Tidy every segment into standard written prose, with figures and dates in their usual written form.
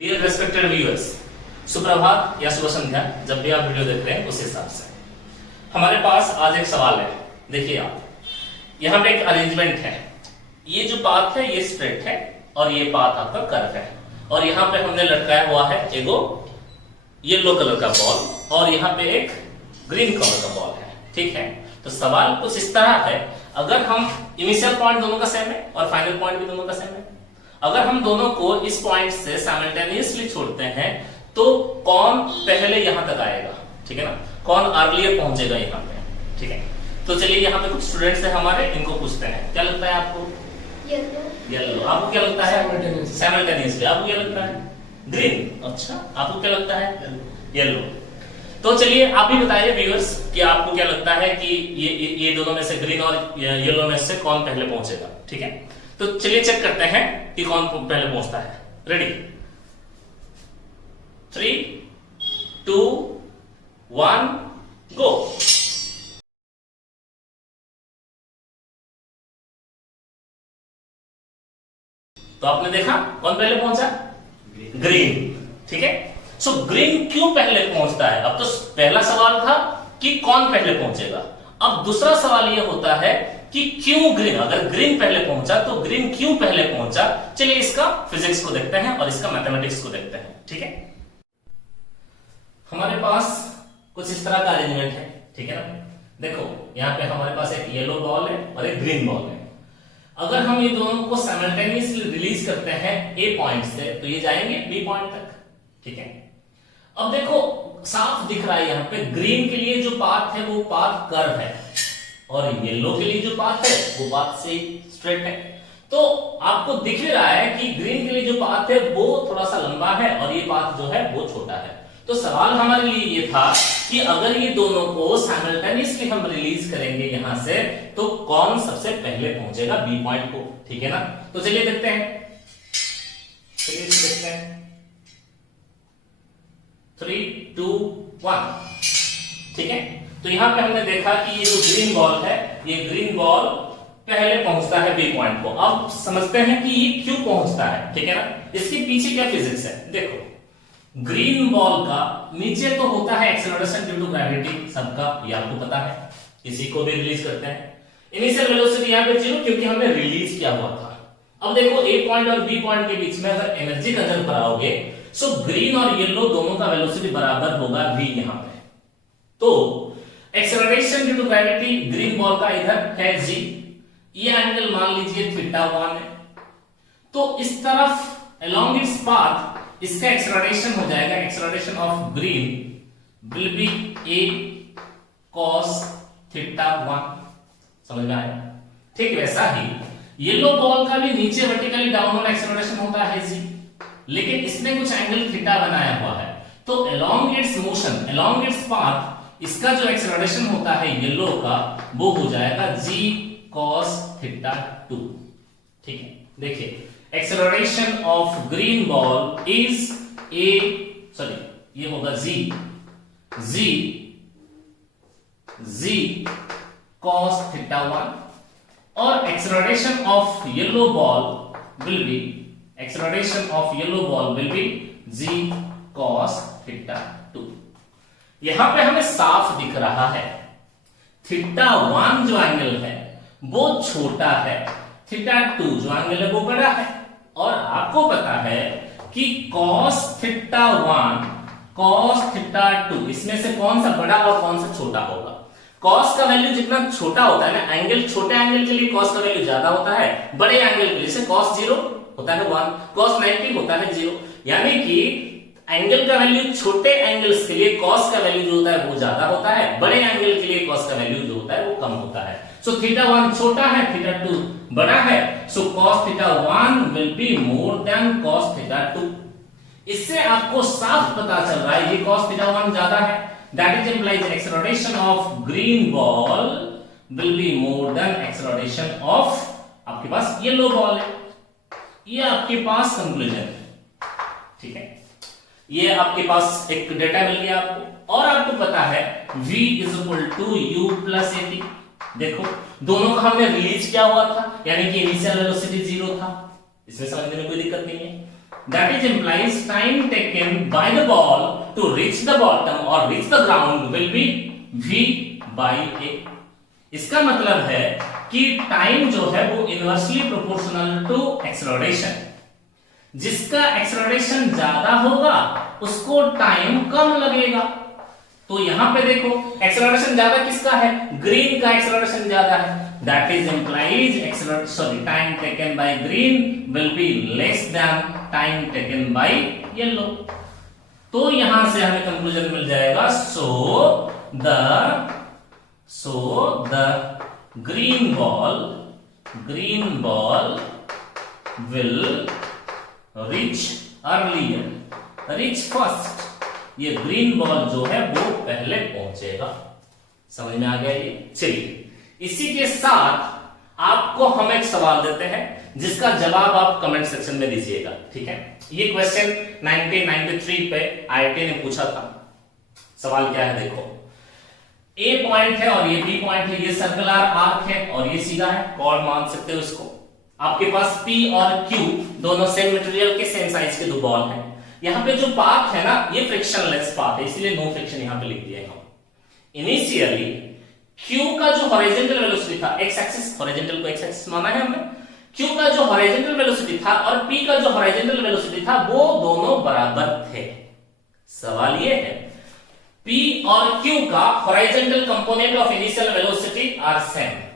Dear respected viewers, सुप्रभात या शुभ संध्या, जब भी आप वीडियो देख रहे हैं उस हिसाब से हमारे पास आज एक सवाल है। देखिए आप, यहाँ पे एक अरेंजमेंट है। ये जो पाथ है ये स्ट्रेट है और ये पाथ आपका कर्व है, और यहाँ पे हमने लटकाया हुआ है एगो येलो कलर का बॉल और यहाँ पे एक ग्रीन कलर का बॉल है। ठीक है, तो सवाल कुछ इस तरह है, अगर हम इनिशियल पॉइंट दोनों का सेम है और फाइनल पॉइंट भी दोनों का सेम है, अगर हम दोनों को इस पॉइंट से साइमल्टेनियसली छोड़ते हैं तो कौन पहले यहां तक आएगा, ठीक है ना, कौन अर्लियर पहुंचेगा यहाँ पे। ठीक है, तो चलिए यहाँ पे कुछ स्टूडेंट्स हैं हमारे, इनको पूछते हैं। क्या लगता है आपको? येलो। आपको क्या लगता है? साइमल्टेनियसली। आपको क्या लगता है? ग्रीन। अच्छा, आपको क्या लगता है? येलो। तो चलिए आप भी बताइए व्यूअर्स कि आपको क्या लगता है कि ये दोनों में से ग्रीन और येलो में से कौन पहले पहुंचेगा। ठीक है, तो चलिए चेक करते हैं कि कौन पहले पहुंचता है। रेडी, 3, 2, 1, गो। तो आपने देखा कौन पहले पहुंचा? ग्रीन। ठीक है, सो ग्रीन क्यों पहले पहुंचता है? अब तो पहला सवाल था कि कौन पहले पहुंचेगा, अब दूसरा सवाल यह होता है कि क्यों ग्रीन, अगर ग्रीन पहले पहुंचा तो ग्रीन क्यों पहले पहुंचा। चलिए इसका फिजिक्स को देखते हैं और इसका मैथमेटिक्स को देखते हैं। ठीक है, हमारे पास कुछ इस तरह का अरेंजमेंट है। ठीक है ना, देखो यहाँ पे हमारे पास एक येलो बॉल है और एक ग्रीन बॉल है। अगर हम ये दोनों को साइमल्टेनियसली रिलीज करते हैं ए पॉइंट से तो ये जाएंगे बी पॉइंट तक। ठीक है, अब देखो साफ दिख रहा है यहाँ पे ग्रीन के लिए जो पाथ है वो पाथ कर्व है और येलो के लिए जो पाथ है वो पाथ से स्ट्रेट है। तो आपको दिख रहा है कि ग्रीन के लिए जो पाथ है वो थोड़ा सा लंबा है और ये पाथ जो है वो छोटा है। तो सवाल हमारे लिए ये था कि अगर ये दोनों को साइमल्टेनियसली हम रिलीज करेंगे यहां से तो कौन सबसे पहले पहुंचेगा बी पॉइंट को। ठीक है ना, तो चलिए देखते हैं। 3, 2, 1। ठीक है, तो यहां पे हमने देखा कि ये जो ग्रीन बॉल है ये ग्रीन बॉल पहले पहुंचता है बी पॉइंट को। अब समझते हैं कि ये क्यों पहुंचता है। ठीक है ना, इसके पीछे क्या फिजिक्स है। देखो ग्रीन बॉल का नीचे तो होता है एक्सेलरेशन ड्यू टू ग्रेविटी, सबका ये आपको पता है, किसी को भी रिलीज करते हैं। इनिशियल वेलोसिटी यहां पे 0 क्योंकि हमने रिलीज किया हुआ था। अब देखो ए पॉइंट और बी पॉइंट के बीच में अगर एनर्जी कंजर्व कराओगे सो ग्रीन और येलो दोनों का वेलोसिटी बराबर होगा v यहां पे। तो acceleration due to gravity green ball का इधर है g, ये एंगल मान लीजिए θ1 है। तो इस तरफ अलोंग इट्स पाथ इसका एक्सेलरेशन हो जाएगा, acceleration of green will be a cos θ1। समझ में आया? ठीक वैसा ही येलो बॉल का भी नीचे वर्टिकली डाउनवर्ड एक्सेलरेशन होता है g, लेकिन इसने कुछ एंगल थीटा बनाया हुआ है। तो along it's motion, along its path इसका जो एक्सेलरेशन होता है येलो का वो हो जाएगा g cos θ2। ठीक है, देखिए acceleration of green ball is ये होगा g cos θ1 और acceleration of yellow ball will be g cos θ2। यहां पे हमें साफ दिख रहा है θ1 जो एंगल है वो छोटा है, θ2 जो एंगल है वो बड़ा है। और आपको पता है कि cos θ1 cos θ2 इसमें से कौन सा बड़ा और कौन सा छोटा होगा। cos का वैल्यू जितना छोटा होता है ना, एंगल छोटे एंगल के लिए cos का वैल्यू ज्यादा होता है, बड़े एंगल के लिए जैसे cos 0 होता है 1, cos 90 होता है 0। यानी कि एंगल का वैल्यू छोटे एंगल्स के लिए cos का वैल्यू जो होता है वो ज्यादा होता है, बड़े एंगल के लिए cos का वैल्यू जो होता है वो कम होता है। सो θ1 छोटा है, θ2 बड़ा है, so cos θ1 will be more than cos θ2। इससे आपको साफ पता चल रहा है ये cos θ1 ज्यादा है, that is implies acceleration of green ball will be more then acceleration of आपके पास येलो बॉल है। ये आपके पास कंक्लूजन है। ठीक है, ये आपके पास एक डेटा मिल गया आपको, और आपको पता है v is equal to u plus at। देखो दोनों का हमने रिलीज किया हुआ था, यानी कि इनिशियल वेलोसिटी 0 था, इसमें समझने में कोई दिक्कत नहीं है। that is implies time taken by the ball to reach the bottom or reach the ground will be v by a। इसका मतलब है कि टाइम जो है वो इनवर्सली प्रोपोर्शनल टू एक्सेलरेशन, जिसका एक्सेलरेशन ज्यादा होगा उसको टाइम कम लगेगा। तो यहां पे देखो एक्सेलरेशन ज्यादा किसका है, ग्रीन का एक्सेलरेशन ज्यादा है, that is implies acceleration time taken by green will be less than time taken bye yellow. तो यहां से हमें कंक्लूजन मिल जाएगा so the green ball will reach earlier, reach first। ये ग्रीन बॉल जो है वो पहले पहुंचेगा। समझ में आ गया ये? चलिए इसी के साथ आपको हम एक सवाल देते हैं जिसका जवाब आप कमेंट सेक्शन में दीजिएगा, ठीक है। ये क्वेश्चन 1993 पे आईआईटी ने पूछा था। सवाल क्या है देखो, ए पॉइंट है और ये बी पॉइंट है, ये सर्कुलर आर्क है और ये सीधा है, कॉर्ड मान सकते हो इसको। आपके पास पी और क्यू दोनों सेम मटेरियल के सेम साइज के दो बॉल हैं। यहां पे जो पाथ है ना ये फ्रिक्शनलेस पाथ है, इसलिए नो फ्रिक्शन यहां पे लिख दिया है। इनिशियली क्यू का जो हॉरिजॉन्टल वेलोसिटी था, एक्स एक्सिस, हॉरिजॉन्टल को एक्स एक्सिस माना है हमने, क्यू का जो हॉरिजॉन्टल वेलोसिटी था और पी का जो हॉरिजॉन्टल वेलोसिटी था वो दोनों बराबर थे। सवाल ये है P और Q का horizontal component of initial velocity are same.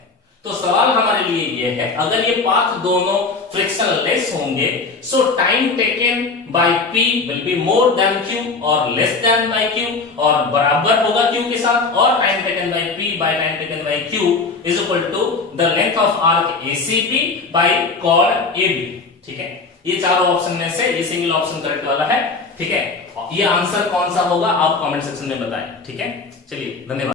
तो सवाल हमारे लिए ये है अगर ये पाथ दोनों फ्रिक्शनलेस होंगे so time taken by P will be more than Q और लेस देन बाय Q और बराबर होगा Q के साथ, और time taken by P by time taken by Q is equal to the length of arc ACP by chord AB। ठीक है, ये चारों ऑप्शन में से ये सिंगल ऑप्शन करेक्ट वाला है। ठीक है, ये आंसर कौन सा होगा आप कमेंट सेक्शन में बताएं। ठीक है, चलिए धन्यवाद।